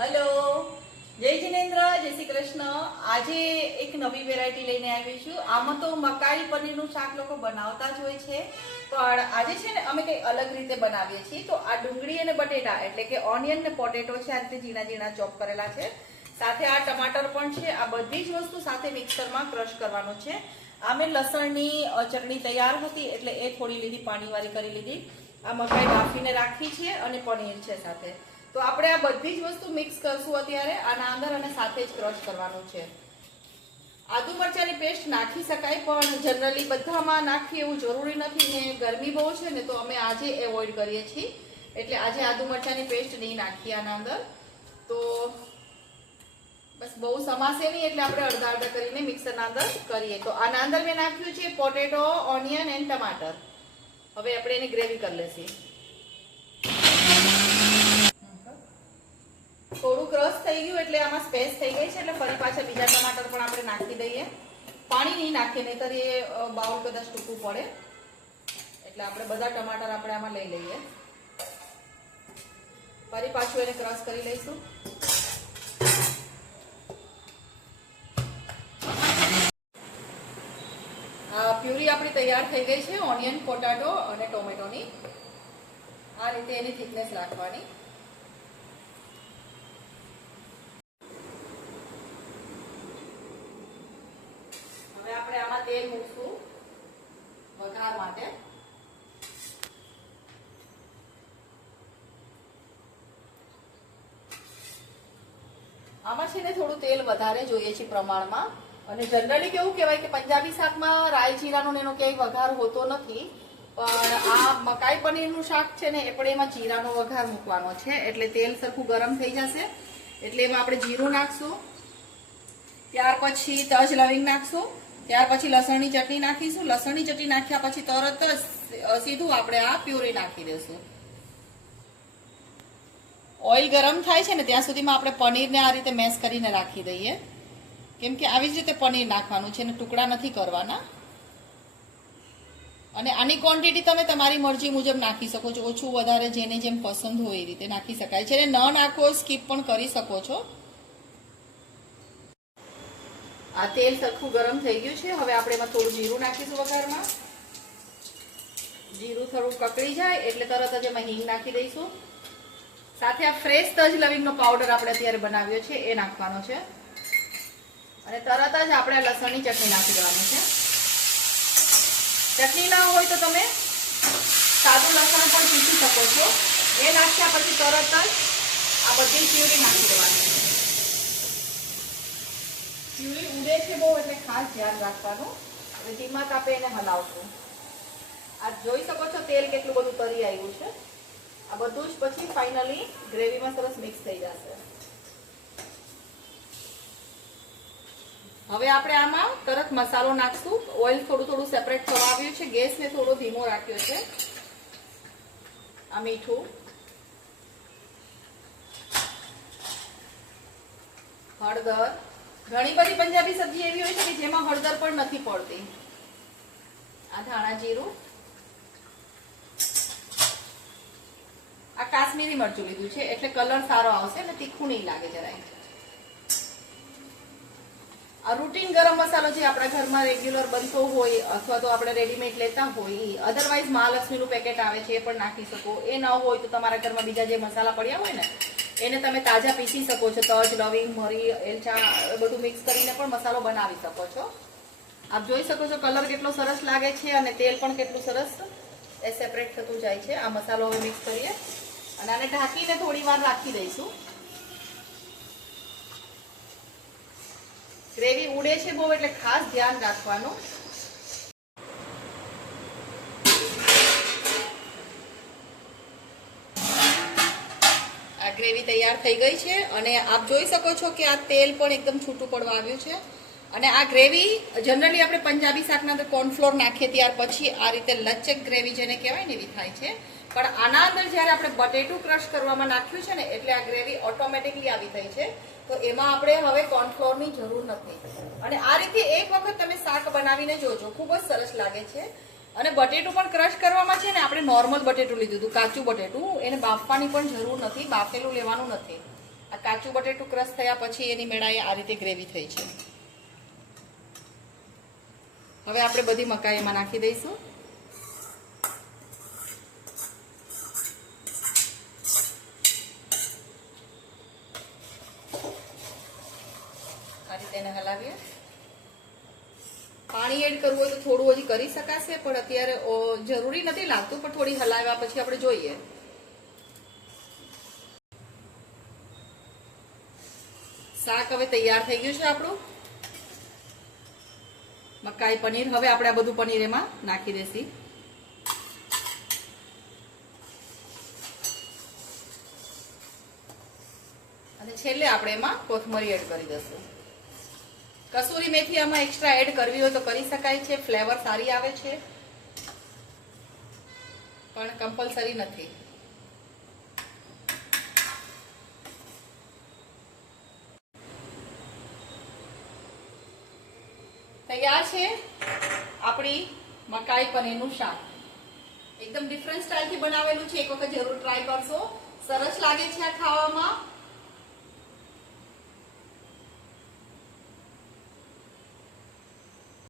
Hello. જય જિનેન્દ્ર જય શ્રી કૃષ્ણ. આજે એક નવી વેરાયટી લઈને આવી છું. આમાં તો મકાઈ પનીરનું શાક લોકો બનાવતા જ હોય છે. પણ આજે છે ને અમે કંઈ અલગ રીતે બનાવીએ છીએ. તો આ ડુંગળી અને બટેટા એટલે કે ઓનિયન ને પોટેટો છે આ રીતે ઝીણા ઝીણા ચોપ કરેલા છે. સાથે આ ટમાટર પણ છે. આ બધી જ વસ્તુ સાથે મિક્સરમાં ક્રશ કરવાનું છે. આમે લસણની અ, ચટણી તૈયાર હતી એટલે એ થોડી લીધી પાણીવાળી કરી લીધી. આ મકાઈ બાફીને રાખી છે અને પનીર છે સાથે. તો આપણે આ બધી જ વસ્તુ મિક્સ કરશું અત્યારે, આના અંદર અને સાથે જ ક્રશ કરવાનું છે. આદુ મરચાંની પેસ્ટ નાખી શકાય, પણ જનરલી બધામાં નાખીએ એવું જરૂરી નથી. ને ગરમી બહુ છે ને, તો અમે આજે એવોઇડ કરીએ છીએ. એટલે આજે આદુ મરચાંની પેસ્ટ નહીં નાખીએ આના અંદર. તો બસ બહુ સમાશે નહીં, એટલે આપણે અડધા અડધા કરીને મિક્સરના અંદર કરીએ. તો આના અંદર મેં નાખ્યું છે પોટેટો ઓનિયન એન્ડ ટમાટર. હવે આપણે એની ગ્રેવી કરી લેશી. થોડું ક્રશ થઈ ગયું એટલે આમાં સ્પેસ થઈ ગઈ છે એટલે ફરી પાછા બીજા ટમાટર પણ આપણે નાખી દઈએ. પાણી નહીં નાખીએ, નહીતર એ બાઉલ કદાચ ટૂંકું પડે. એટલે આપણે બધા ટમાટર આપણે આમાં લઈ લઈએ. ફરી પાછું એને ક્રશ કરી લઈશું. પ્યુરી આપણી તૈયાર થઈ ગઈ છે, ઓનિયન, પોટાટો અને ટોમેટોની. આ રીતે એની થિકનેસ રાખવાની હવે આપણે આમાં તેલ મૂકશું વઘાર માટે. આમાં છે ને થોડું તેલ વધારે જોઈએ છે પ્રમાણમાં. અને જનરલી કેવું કહેવાય કે પંજાબી શાકમાં રાઈ જીરાનો એનો ક્યાંય વઘાર હોતો નથી. પણ આ મકાઈ પનીરનું શાક છે ને, એ પણ એમાં જીરાનો વઘાર મૂકવાનો છે. એટલે તેલ સરખું ગરમ થઈ જશે. એટલે એમાં આપણે જીરું નાખશું. ત્યાર પછી તજ લવિંગ નાખશું. ત્યાર પછી લસણની ચટણી નાખીશું. લસણની ચટણી નાખ્યા પછી તરત જ સીધું આપણે આ પ્યુરી નાખી દઈશું ઓઇલ ગરમ થાય છે ને ત્યાં સુધીમાં આપણે પનીરને આ રીતે મેશ કરીને રાખી દઈએ. કેમ કે આવી જ રીતે પનીર નાખવાનું છે અને ટુકડા નથી કરવાના. અને આની ક્વોન્ટિટી તમે તમારી મરજી મુજબ નાખી શકો છો. ઓછું વધારે જેને જેમ પસંદ હોય એ રીતે નાખી શકાય છે. અને ન નાખો સ્કીપ પણ કરી શકો છો. આ તેલ સરખું ગરમ થઈ ગયું છે. હવે આપણે એમાં થોડું જીરું નાખીશું વઘારમાં. જીરું થોડું કકડી જાય એટલે તરત જ એમાં હિંગ નાખી દઈશું. સાથે આ ફ્રેશ તજ લવિંગનો પાવડર આપણે અત્યારે બનાવ્યો છે, એ નાખવાનો છે. અને તરત જ આપણે લસણની ચટણી નાખી દેવાની છે. ચટણી ના હોય તો તમે સાદું લસણ પણ પીસી શકો છો. એ નાખ્યા પછી તરત જ આ બધી ચીવડી નાખી દેવાની છે. પ્યુરી ઉડે છે બહુ એટલે ખાસ ધ્યાન રાખવાનું. હવે ધીમા તાપે એને હલાવશું. આ જોઈ શકો છો તેલ કેટલું બધું તરી આવ્યું છે. આ બધું જ પછી ફાઇનલી ગ્રેવીમાં સરસ મિક્સ થઈ જશે. હવે આપણે આમાં તરત મસાલો નાખશું. ઓઇલ થોડું થોડું સેપરેટ થવા આવ્યું છે. ગેસને થોડો ધીમો રાખ્યો છે. આ મીઠું. હળદર. ઘણી બધી પંજાબી સબ્જી એવી હોય છે કે જેમાં હળદર પણ નથી પડતી. આ ધાણા જીરું. આ કાશ્મીરી મરચું લીધું છે, એટલે કલર સારો આવશે અને તીખું નહીં લાગે જરાય. આ રૂટીન ગરમ મસાલો જે આપણા ઘરમાં રેગ્યુલર બનતો હોય અથવા તો આપણે રેડીમેડ લેતા હોય અધરવાઇઝ મહાલક્ષ્મીનું પેકેટ આવે છે, એ પણ નાખી શકો. એ ન હોય તો તમારા ઘરમાં બીજા જે મસાલા પડ્યા હોય ને એને તમે તાજા પીસી શકો છો, તજ લવિંગ મરી, એલચા બધું મિક્સ કરીને પણ મસાલો બનાવી શકો છો. આપ જોઈ શકો છો કલર કેટલો સરસ લાગે છે અને તેલ પણ કેટલું સરસ એ સેપરેટ થતું જાય છે. આ મસાલો હવે મિક્સ કરીએ. અને આને ઢાંકીને થોડી વાર રાખી દઈશું. ગ્રેવી ઉડે છે બહુ, એટલે ખાસ ધ્યાન રાખવાનું. ગ્રેવી તૈયાર થઈ ગઈ છે અને આપ જોઈ શકો છો કે આ તેલ પણ એકદમ છૂટું પડવા આવ્યું છે. અને આ ગ્રેવી, જનરલી આપણે પંજાબી શાકના અંદર કોર્નફ્લોર નાખીએ ત્યાર પછી આ રીતે લચક ગ્રેવી જેને કહેવાય ને એવી થાય છે. પણ આના અંદર જ્યારે આપણે બટેટું ક્રશ કરવામાં નાખ્યું છે ને, એટલે આ ગ્રેવી ઓટોમેટિકલી આવી થઈ છે. તો એમાં આપણે હવે કોર્નફ્લોરની જરૂર નથી. અને આ રીતે એક વખત તમે શાક બનાવીને જોજો, ખૂબ જ સરસ લાગે છે. અને બટેટું પણ ક્રશ કરવામાં છે ને, આપણે નોર્મલ બટેટું લીધું હતું, કાચું બટેટું. એને બાફવાની પણ જરૂર નથી, બાફેલું લેવાનું નથી. આ કાચું બટેટું ક્રશ થયા પછી એની મેળાએ આ રીતે ગ્રેવી થઈ છે. હવે આપણે બધી મકાઈ એમાં નાખી દઈશું. આ રીતે એને હલાવીએ. એડ કરવું હોય તો થોડું હજી કરી શકાશે, પણ અત્યારે જરૂરી નથી લાગતું, પણ થોડી હલાવ્યા પછી આપણે જોઈએ. શાક હવે તૈયાર થઈ ગયું છે આપણું. મકાઈ પનીર, હવે આપણે આ બધું પનીર એમાં નાખી દેસી અને છેલ્લે આપણે એમાં કોથમરી એડ કરી દઈશું. કસૂરી મેથી આમાં એક્સ્ટ્રા એડ કરવી હોય તો કરી શકાય છે. ફ્લેવર સારી આવે છે. પણ કમ્પલસરી નથી. તૈયાર છે આપણી મકાઈ પનીરનું શાક. એકદમ ડિફરન્ટ સ્ટાઇલથી બનાવેલું છે. એક વખત જરૂર ટ્રાય કરશો. સરસ લાગે છે આ ખાવામાં.